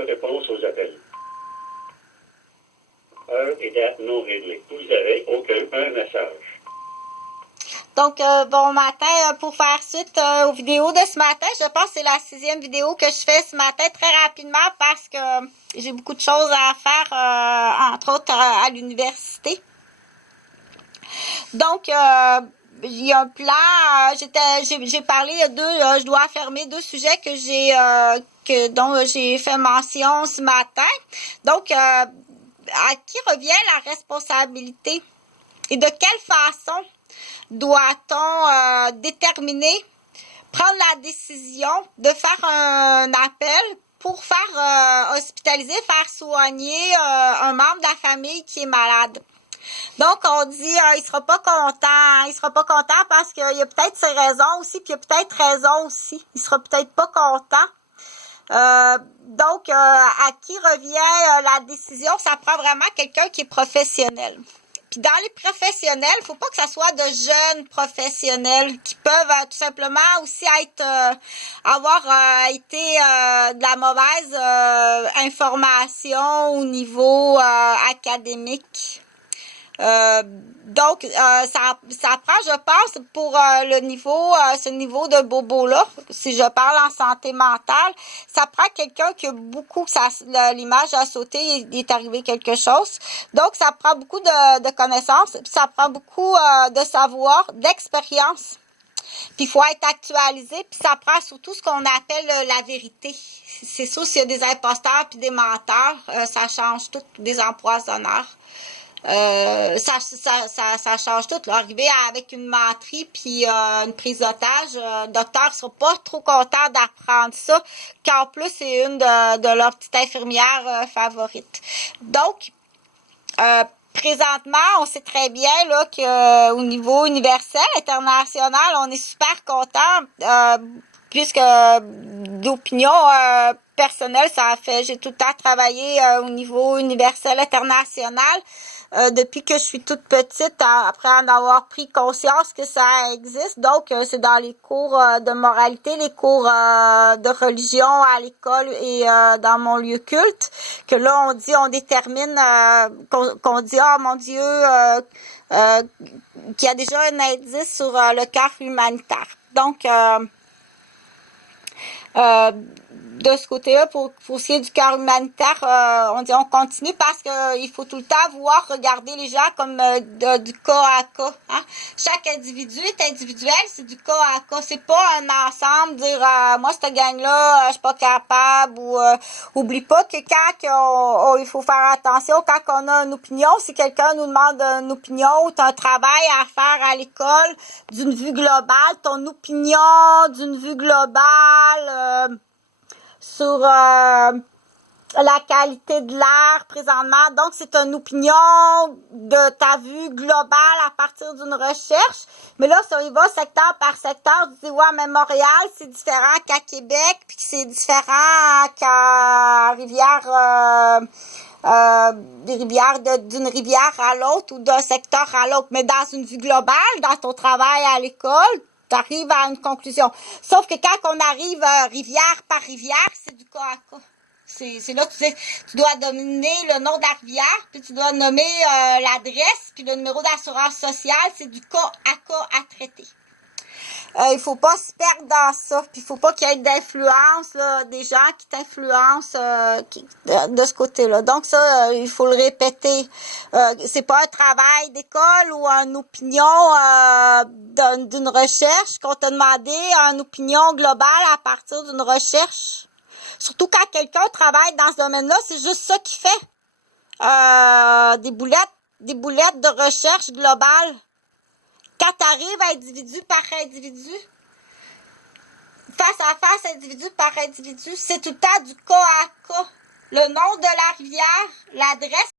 de réponse aux appels. Heure et date non réglée. Vous avez aucun message. Donc, bon matin, pour faire suite aux vidéos de ce matin, je pense que c'est la 6e vidéo que je fais ce matin très rapidement parce que j'ai beaucoup de choses à faire, entre autres à l'université. Donc, il y a un plan, j'ai parlé je dois affirmer 2 sujets dont j'ai fait mention ce matin. Donc, à qui revient la responsabilité et de quelle façon doit-on déterminer, prendre la décision de faire un appel pour faire hospitaliser, faire soigner un membre de la famille qui est malade. Donc, on dit, il sera pas content parce qu'il y a peut-être ses raisons aussi, puis il y a peut-être raison aussi. Il sera peut-être pas content. Donc, à qui revient la décision? Ça prend vraiment quelqu'un qui est professionnel. Puis dans les professionnels, il faut pas que ça soit de jeunes professionnels qui peuvent tout simplement aussi avoir été de la mauvaise information au niveau académique. Donc, ça prend, je pense, pour ce niveau de bobo-là, si je parle en santé mentale, ça prend quelqu'un qui a beaucoup, l'image a sauté, il est arrivé quelque chose. Donc, ça prend beaucoup de connaissances, puis ça prend beaucoup de savoir, d'expérience. Puis il faut être actualisé, puis ça prend surtout ce qu'on appelle la vérité. C'est sûr, s'il y a des imposteurs puis des menteurs, ça change tout, des empoisonneurs. Ça change tout. Là. Arriver avec une menterie puis une prise d'otage, le docteur sera pas trop content d'apprendre ça, qu'en plus c'est une de leurs petites infirmières favorites. Donc, présentement, on sait très bien là qu'au niveau universel, international, on est super content puisque d'opinion personnelle, j'ai tout le temps travaillé au niveau universel international. Depuis que je suis toute petite, après en avoir pris conscience que ça existe. Donc, c'est dans les cours de moralité, les cours de religion à l'école et dans mon lieu culte, que là, on détermine, qu'on dit, oh mon Dieu, qu'il y a déjà un indice sur le cœur humanitaire. Donc, de ce côté-là, pour ce qui est du cœur humanitaire, on continue parce que il faut tout le temps vouloir regarder les gens comme du cas à cas. Hein? Chaque individu est individuel, c'est du cas à cas. C'est pas un ensemble, dire moi cette gang-là, je suis pas capable ou oublie pas que quand il faut faire attention quand on a une opinion, si quelqu'un nous demande une opinion ou tu as un travail à faire à l'école d'une vue globale, ton opinion d'une vue globale sur la qualité de l'air présentement. Donc, c'est une opinion de ta vue globale à partir d'une recherche. Mais là, si on y va secteur par secteur, tu dis, ouais, mais Montréal, c'est différent qu'à Québec, puis c'est différent qu'à Rivière, d'une rivière à l'autre ou d'un secteur à l'autre. Mais dans une vue globale, dans ton travail à l'école, tu arrives à une conclusion. Sauf que quand on arrive rivière par rivière, c'est du cas à cas. C'est là que tu dois nommer le nom de la rivière, puis tu dois nommer l'adresse, puis le numéro d'assurance sociale, c'est du cas à traiter. Il faut pas se perdre dans ça, puis il faut pas qu'il y ait d'influence, des gens qui t'influencent de ce côté-là. Donc ça, il faut le répéter. C'est pas un travail d'école ou une opinion d'une recherche qu'on t'a demandé, une opinion globale à partir d'une recherche. Surtout quand quelqu'un travaille dans ce domaine-là, c'est juste ça qu'il fait. Des boulettes de recherche globale. Quand tu arrives individu par individu, face à face, individu par individu, c'est tout le temps du cas à cas. Le nom de la rivière, l'adresse